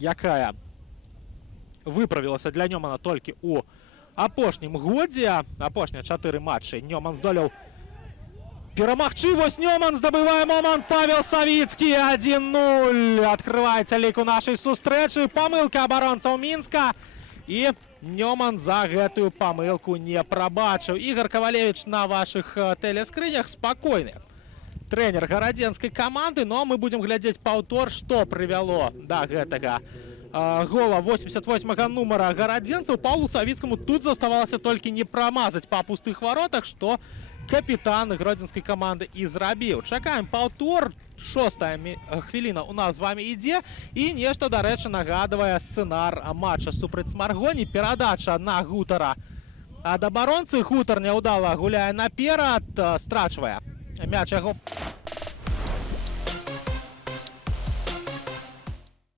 якая выправілася для Нёмана толькі ў апошнім годзе. Апошнія 4 матчы Нёман здолеў перамагчы. Вось Нёман здабывае момант. Павел Савіцкі 1-0. Открываецца лік у нашай сустрэчы. Памылка абаронцаў Мінска. І Нёман за гэтую памылку не прабачыў. Ігор Кавалевіч на вашых тэлескрынях спакойны трэнер гарадзенскай каманды, но мы будзем глядзець паўтор, што прывяло да гэтага гола 88-га нумара гарадзенцаў. Паўлу Савіцкаму тут заставалася толькі не прамазаць па пустых варотах, што капітан гродзенскай каманды і зрабіў. Чакаем паўтор. 6-я хвіліна у нас з вами ідзе. І нешта, дарэчы, нагадвае сцэнар матча супраць Смаргоні. Перадача на Гутара ад абаронцы. Гутар няўдала гуляе наперад, страчвае мяч яго